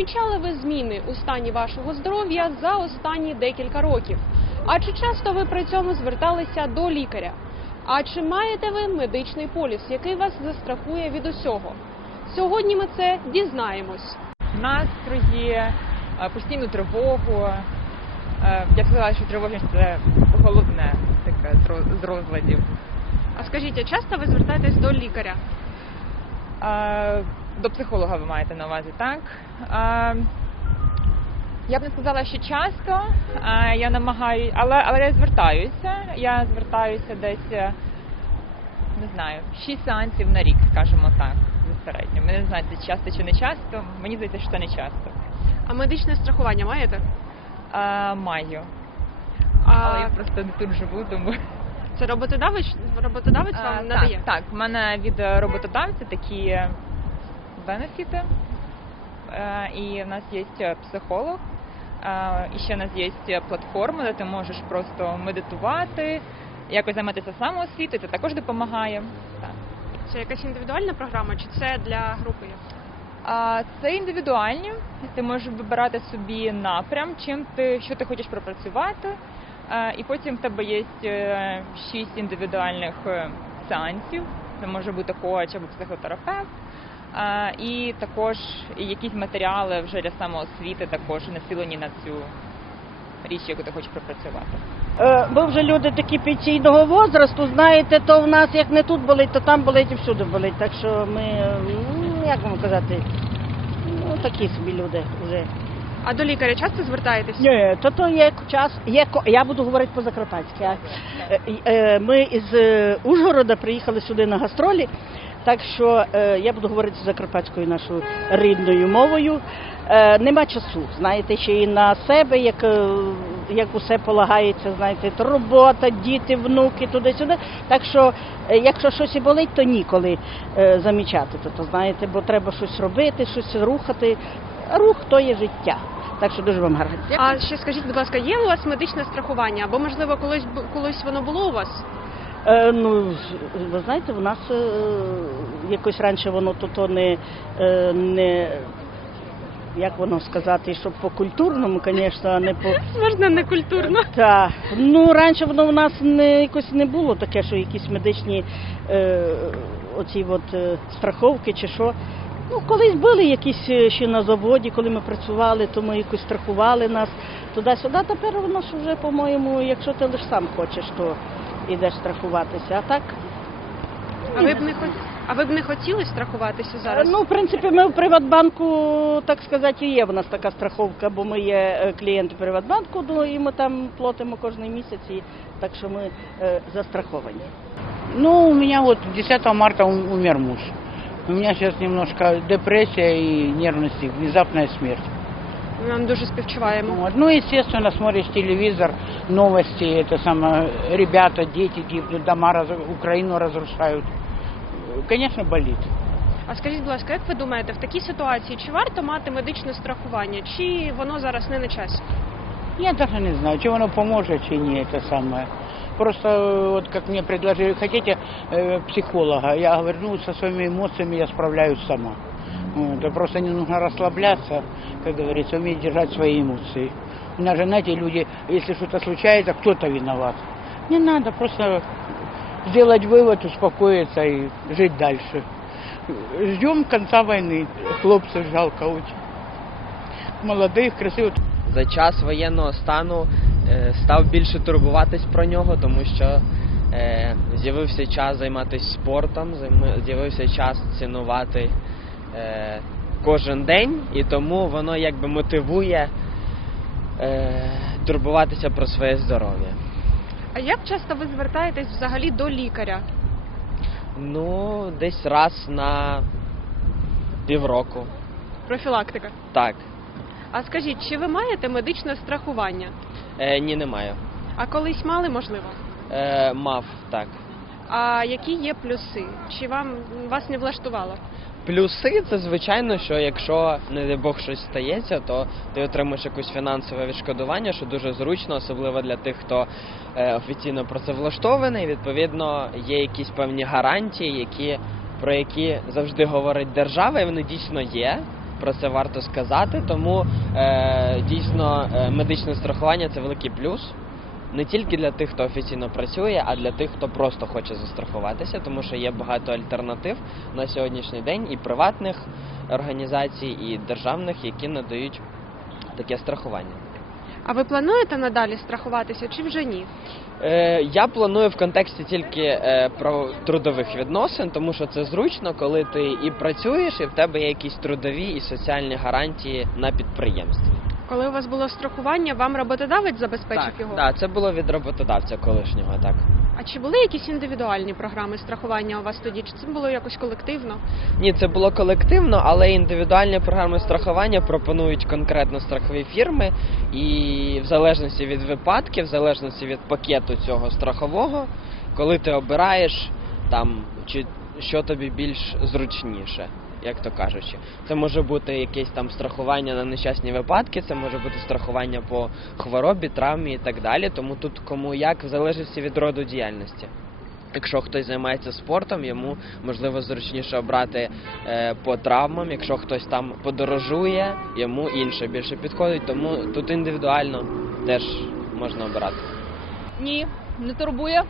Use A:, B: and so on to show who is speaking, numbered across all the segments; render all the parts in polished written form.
A: помічали ви зміни у стані вашого здоров'я за останні декілька років? А чи часто ви при цьому зверталися до лікаря? А чи маєте ви медичний поліс, який вас застрахує від усього? Сьогодні ми це дізнаємось.
B: Настрої, постійну тривогу. Я б сказала, що тривожність – це головне таке з розладів.
A: А скажіть, а часто ви звертаєтесь до лікаря?
B: До психолога ви маєте на увазі, так? Я б не сказала, що часто. Я намагаюся, але я звертаюся. Я звертаюся десь, не знаю, 6 сеансів на рік, скажімо так, середньо. Мене не знаю, це часто чи не часто. Мені здається, що це не часто.
A: А медичне страхування маєте?
B: Маю. Але я просто не тут живу, тому...
A: Це роботодавець вам надає?
B: Так, в мене від роботодавця такі бенефіти. І в нас є психолог. І ще в нас є платформа, де ти можеш просто медитувати, якось займатися самоосвітою, це також допомагає. Так.
A: Це якась індивідуальна програма, чи це для групи?
B: Це індивідуальні. Ти можеш вибирати собі напрям, що ти хочеш пропрацювати. І потім в тебе є 6 індивідуальних сеансів. Це може бути коуч або психотерапевт. І також якісь матеріали вже для самоосвіти також націлені на цю річ, яку ти хочеш пропрацювати.
C: Бо вже люди такі пенсійного возрасту, знаєте, то в нас як не тут болить, то там болить і всюди болить. Так що ми, як вам казати, такі собі люди вже.
A: А до лікаря часто звертаєтесь?
C: Ні, то є час, я буду говорити по-закарпатськи. Ми з Ужгорода приїхали сюди на гастролі, так що я буду говорити закарпатською нашою рідною мовою. Нема часу, знаєте, ще і на себе, як усе полагається, знаєте, то робота, діти, внуки, туди-сюди. Так що, якщо щось і болить, то ніколи замічати, то знаєте, бо треба щось робити, щось рухати. Рух – то є життя. Так що дуже вам гарно.
A: А ще скажіть, будь ласка, є у вас медичне страхування? Або, можливо, колись воно було у вас?
C: Ви знаєте, у нас якось раніше воно то не як воно сказати, щоб по-культурному, звісно, а не по...
A: Можна не культурно.
C: Так. Раніше воно у нас якось не було таке, що якісь медичні оці страховки чи що. Колись були якісь ще на заводі, коли ми працювали, то ми якось страхували нас туди-сюди. Тепер воно ж вже, по-моєму, якщо ти лише сам хочеш, то йдеш страхуватися. А так?
A: А ви б не хотіли страхуватися зараз?
C: В принципі, ми в Приватбанку, так сказати, є в нас така страховка, бо ми є клієнти Приватбанку, і ми там платимо кожен місяць, і так що ми застраховані.
D: У меня 10 марта умер муж. У меня сейчас немножко депрессия и нервности, внезапная смерть.
A: Ми вам дуже співчуваємо.
D: Естественно, смотришь телевизор, новости, это самое, ребята, дети гибнут, дома, Украину разрушают. Конечно, болит.
A: А скажіть, будь ласка, як ви думаєте, в такій ситуації, чи варто мати медичне страхування, чи воно зараз не на часі?
D: Я даже не знаю, чи оно поможет, чи не, это самое. Просто, как мне предложили, хотите психолога? Я говорю, со своими эмоциями я справляюсь сама. Просто не нужно расслабляться, как говорится, уметь держать свои эмоции. У нас же, знаете, люди, если что-то случается, кто-то виноват. Не надо, просто сделать вывод, успокоиться и жить дальше. Ждем конца войны. Хлопцев жалко очень. Молодых, красивых.
E: За час воєнного стану став більше турбуватись про нього, тому що з'явився час займатися спортом, з'явився час цінувати кожен день, і тому воно якби мотивує турбуватися про своє здоров'я.
A: А як часто ви звертаєтесь взагалі до лікаря?
E: Десь раз на півроку.
A: Профілактика?
E: Так.
A: А скажіть, чи ви маєте медичне страхування?
E: Ні, не маю.
A: А колись мали, можливо?
E: Мав, так.
A: А які є плюси? Чи вас не влаштувало?
E: Плюси – це, звичайно, що якщо, не дай Бог, щось стається, то ти отримаєш якусь фінансове відшкодування, що дуже зручно, особливо для тих, хто офіційно працевлаштований. Відповідно, є якісь певні гарантії, про які завжди говорить держава, і вони дійсно є. про це варто сказати, тому дійсно медичне страхування – це великий плюс. Не тільки для тих, хто офіційно працює, а для тих, хто просто хоче застрахуватися, тому що є багато альтернатив на сьогоднішній день і приватних організацій, і державних, які надають таке страхування.
A: А ви плануєте надалі страхуватися чи вже ні?
E: Я планую в контексті тільки про трудових відносин, тому що це зручно, коли ти і працюєш, і в тебе є якісь трудові і соціальні гарантії на підприємстві.
A: Коли у вас було страхування, вам роботодавець забезпечив його?
E: Так, це було від роботодавця колишнього, так.
A: А чи були якісь індивідуальні програми страхування у вас тоді? Чи це було якось колективно?
E: Ні, це було колективно, але індивідуальні програми страхування пропонують конкретно страхові фірми, і в залежності від випадків, в залежності від пакету цього страхового, коли ти обираєш там, чи що тобі більш зручніше, як то кажучи. Це може бути якесь там страхування на нещасні випадки, це може бути страхування по хворобі, травмі і так далі, тому тут кому як, в залежності від роду діяльності. Якщо хтось займається спортом, йому можливо зручніше обрати по травмам, якщо хтось там подорожує, йому інше більше підходить, тому тут індивідуально теж можна обирати.
F: Ні, не турбує.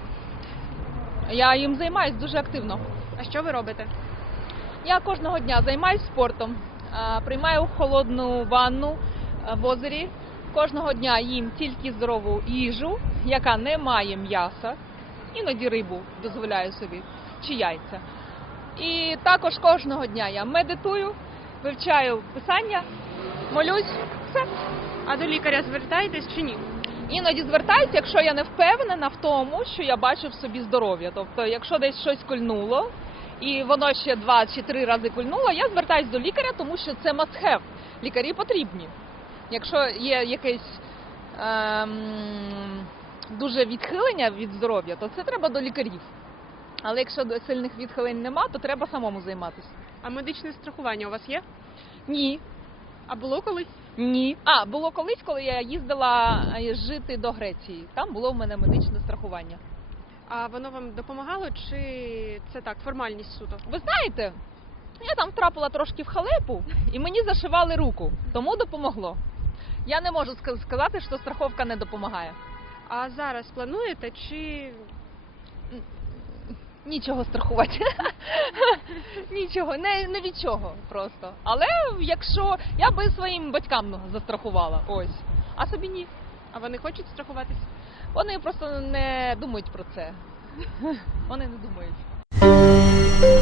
F: Я їм займаюсь дуже активно.
A: А що ви робите?
F: Я кожного дня займаюсь спортом, приймаю холодну ванну в озері. Кожного дня їм тільки здорову їжу, яка не має м'яса, іноді рибу дозволяю собі, чи яйця. І також кожного дня я медитую, вивчаю писання, молюсь, все.
A: А до лікаря звертаєтесь чи ні?
F: Іноді звертаюся, якщо я не впевнена в тому, що я бачу в собі здоров'я. Тобто, якщо десь щось кольнуло, і воно ще 2 чи 3 рази кольнуло, я звертаюсь до лікаря, тому що це must have. Лікарі потрібні. Якщо є якесь дуже відхилення від здоров'я, то це треба до лікарів. Але якщо сильних відхилень нема, то треба самому займатися.
A: А медичне страхування у вас є?
F: Ні.
A: А було колись?
F: Ні. Було колись, коли я їздила жити до Греції. Там було в мене медичне страхування.
A: А воно вам допомагало чи це так, формальність суто?
F: Ви знаєте, я там втрапила трошки в халепу, і мені зашивали руку, тому допомогло. Я не можу сказати, що страховка не допомагає.
A: А зараз плануєте чи...
F: Нічого страхувати. Нічого, не від чого просто. Але якщо я би своїм батькам застрахувала, ось, а собі ні.
A: А вони хочуть страхуватись?
F: Вони просто не думають про це. Вони не думають.